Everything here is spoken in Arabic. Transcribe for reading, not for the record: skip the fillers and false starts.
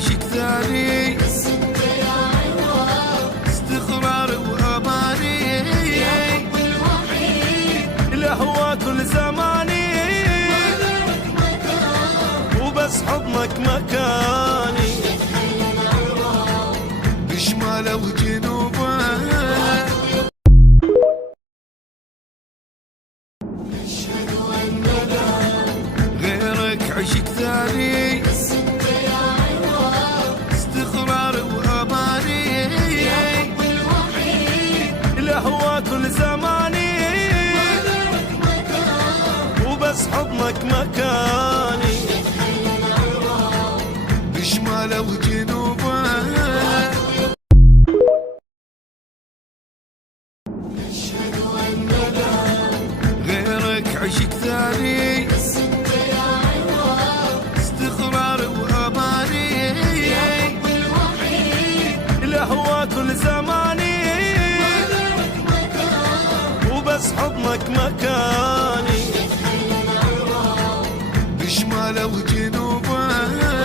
عشق ثاني استقرار وأماني الهوى كل زماني وبس حضنك مكاني بشماله وجنوبه غيرك عشق ثاني استقرار وأماني الهوى كل زماني وبس حضنك مكاني بشماله وجنوبه غيرك عشق ثاني استقرار وأماني الهوى كل زماني وبس حضنك مكاني بشماله وجنوبه